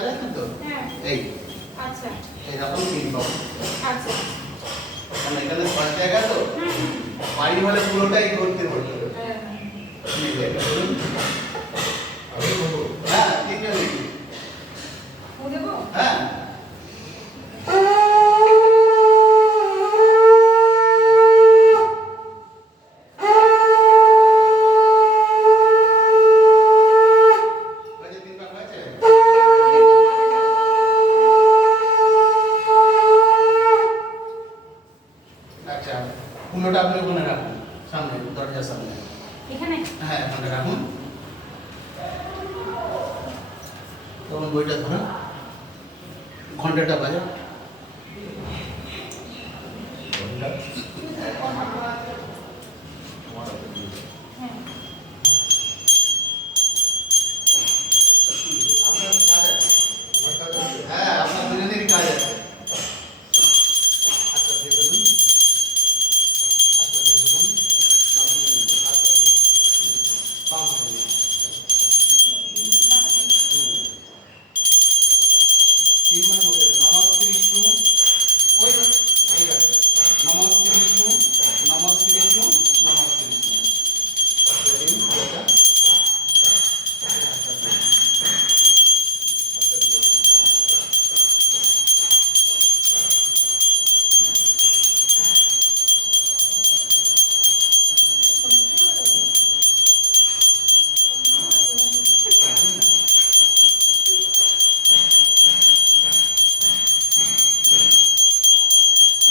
দেখা যাচ্ছে তো? হ্যাঁ। এই আচ্ছা। এরকম তিন পাবো। আচ্ছা। কারণ এখানে 6 জায়গা তো বাড়ি হলে পুরোটাই ধরতে হতো। হ্যাঁ। হ্যাঁ তিনজনই। ও দেবো? হ্যাঁ পুরোটা আপনি ওখানে রাখুন, সামনে দরজার সামনে। এখানে? হ্যাঁ ওখানে রাখুন। তখন বইটা ধরুন, ঘন্টাটা বাজে। হ্যাঁ। আপনার কাজ আছে? হ্যাঁ আপনার দুজনেরই কাজ আছে। হাতটা দিয়ে ধরুন, হাতটা দিয়ে ধরুন, হাতটা দিয়ে বাম হাতে নিন। তিনবার বলে দেন, নমস্তে বিষ্ণু, ওই তো, ঠিক আছে, নমস্তে বিষ্ণু, নমস্তে বিষ্ণু, নমস্তে বিষ্ণু। দিন এটা, হাতটা দিয়ে, হাতটা দিয়ে দিন। রাখুন না।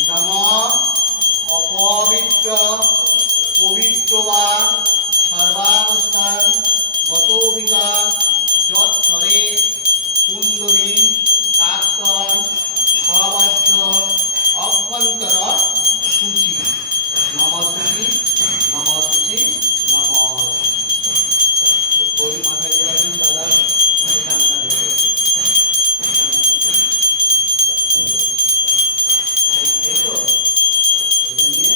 নমঃ অপবিত্র পবিত্র বা সর্বাবস্থান গতবিকা যৎসরে কুন্দরী কাস্তর সবাজ্য অভ্যন্তর সূচি নমসূচি নমসূচি নম। বই মাথায় দিয়ে রাখবেন দাদা, কান কানে এই তো এটা নিয়ে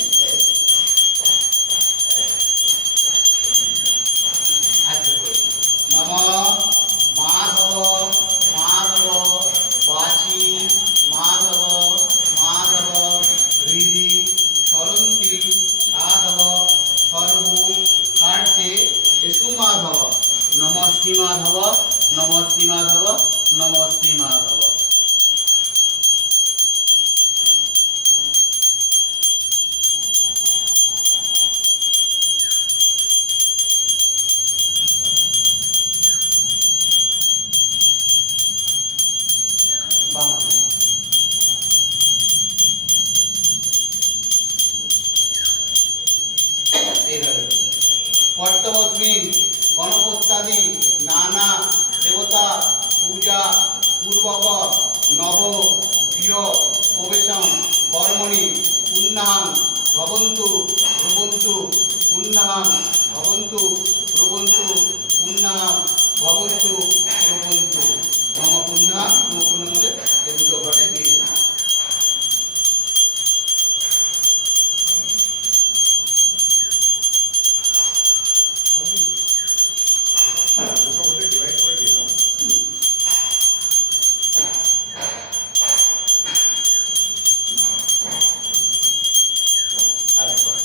নম মাধব মাধব বাচি মাধব মাধব হৃদি সরন্তি সাধব সর্ব কার্যে এসু মাধব নম শ্রী মাধব নম শ্রী মাধব নম শ্রী মাধব। বাম হাতে। এইভাবে কর্তব্যস্মিন গণপত্যাদি নানা দেবতা পূজা পূর্বক নব প্রিয় প্রবেশম কর্মণি পুণ্যাং ভবন্তু ব্রবন্তু পুণ্যাং ভবন্তু ব্রবন্তু পুণ্যাং ভবন্তু ব্রবন্তু মম পুণ্যাং মম পুণ্য বলে এই দুটো ঘটে দিয়ে দিলাম। আরেকবার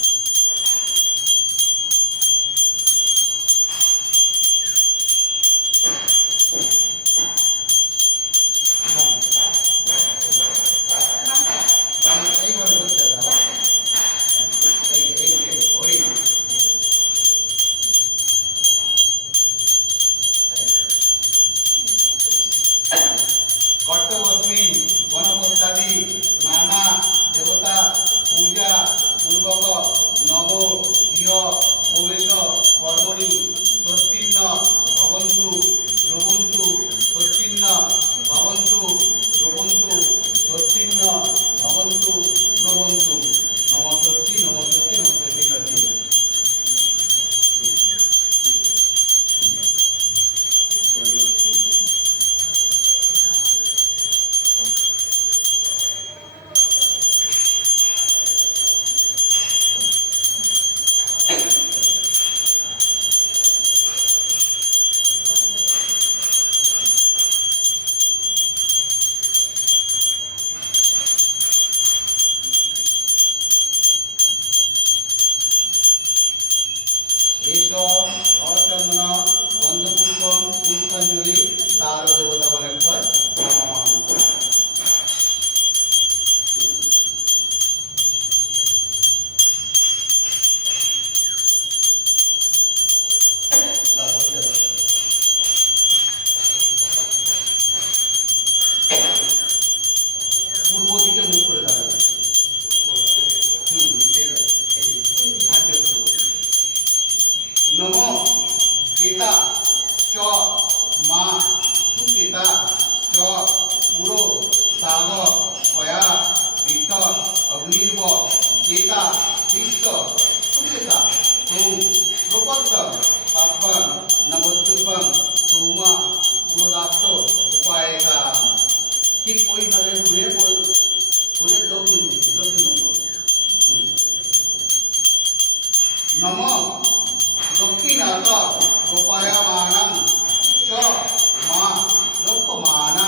গোপায়েতাম। ঠিক ওইভাবে ঘুরে ঘুরে দক্ষিণ দিকে, দক্ষিণ মুখ। নম দক্ষিণাত গোপায়মানং চ মা লক্ষ্যমানা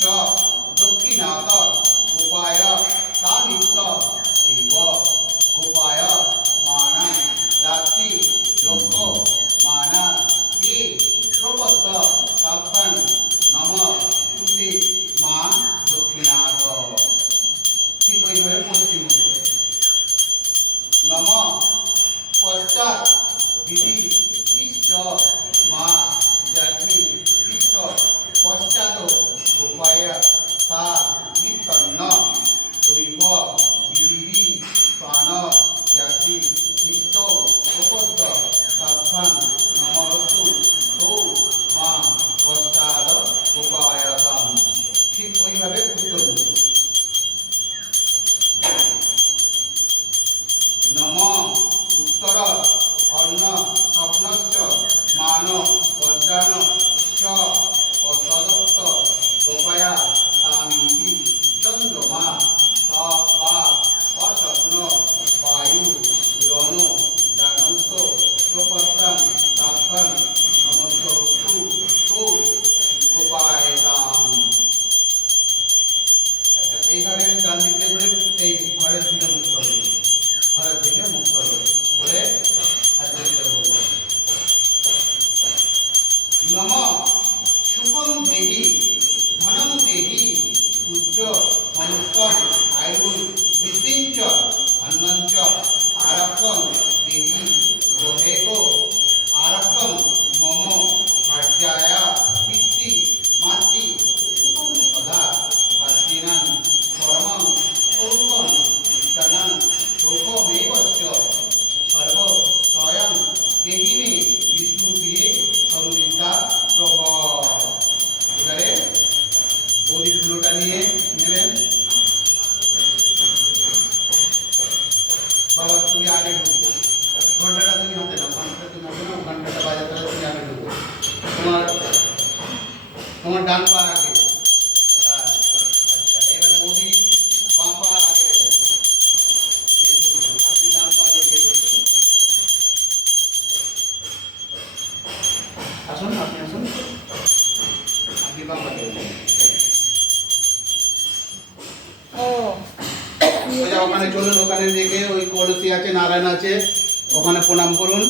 চ দক্ষিণাত গোপায় তামিত্ত এইব গোপায় মানং রাত্রি লক্ষ্য মানা ই প্রপদ্য তাপন নম তুতে মা দক্ষিণাত। ঠিক ওইভাবে পশ্চিম মুখ। নম পশ্চাৎ বিধি ইষ্ট মা জাতি ইষ্ট পশ্চাৎ গোপায় তা নিতন্ন দৈব বিধি প্রাণ জাতি নিত্য প্রপদ্য তাভ্যাং নমস্তু তৌ মাং পশ্চাৎ গোপায়তাম। ঠিক ওইভাবে উত্তর মুখ। নম উত্তর অন্ন স্বপ্নশ্চ মান বজ্রাণ চ তদত্ত গোপায়া তামিতি চন্দ্রমা বা অস্বপ্ন বায়ু রণ দানস্ত প্রপত্তাং তাভ্যাং নমস্তু তৌ গোপায়েতাম। আচ্ছা, এইভাবে ডান দিকে ঘুরে এই ঘরের দিকে মুখ করবে, ঘরের দিকে মুখ করবে করে আজকে বলবো। নম সুখং দেহি ধনং দেহি উচ্চ মনুষ্যং আয়ুর বৃদ্ধিঞ্চ ধন্যঞ্চ আরক্ষং দেহি গ্রহেকো আরক্ষং মম ভার্যায়া পিতৃ মাতৃ সুখং সদা ভাতৃণাং পরমং পৌরুষং ইষ্টানাং সুখমেবশ্চ সর্ব স্বয়ং দেহি মে বিষ্ণু প্রিয়ে সমৃদ্ধা প্রভ। এবারে বৌদি ফুলোটা নিয়ে নেবেন। বাবা তুমি আগে ঢুকবো, ঘন্টাটা তুমি হাতে নাও, ঘন্টাটা তুমি হাতে নাও, ঘন্টাটা বাজাতে হবে, তুমি আগে ঢুকবো। তোমার ডান পা আগে। আচ্ছা, এবার বৌদি বাঁ পা আগে দেবেন। আপনি ডান পা দিয়ে ঢুকবেন। আসুন, আপনি আসুন, আপনি বাঁ পা দেবেন। ওখানে চলুন, ওখানে রেখে ওই কলসি আছে, নারায়ণ আছে, ওখানে প্রণাম করুন।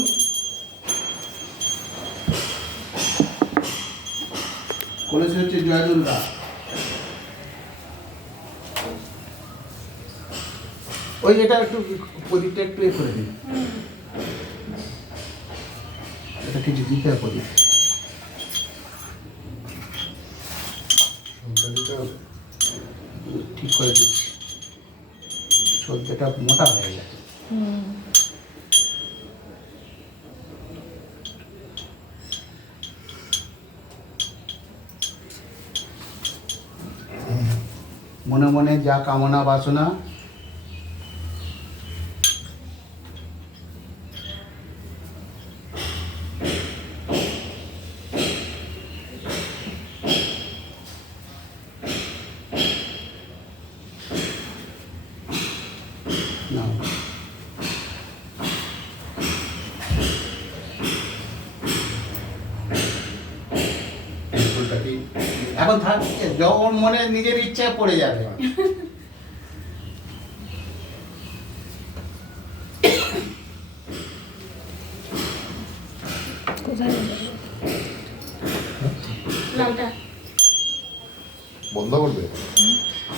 কলসি হচ্ছে জয় দুর্গা। ওই এটা একটু প্রদীপটা একটু এ করে দিন, এটা কিছু দিতে হবে প্রদীপ। ঠিক করে দিচ্ছি, সদ্যটা মোটা হয়ে গেছে। মনে মনে যা কামনা বাসনা নাও। এখন থাকছে, যখন মনে নিজের ইচ্ছায় পড়ে যাবে। বন্ধ করবে।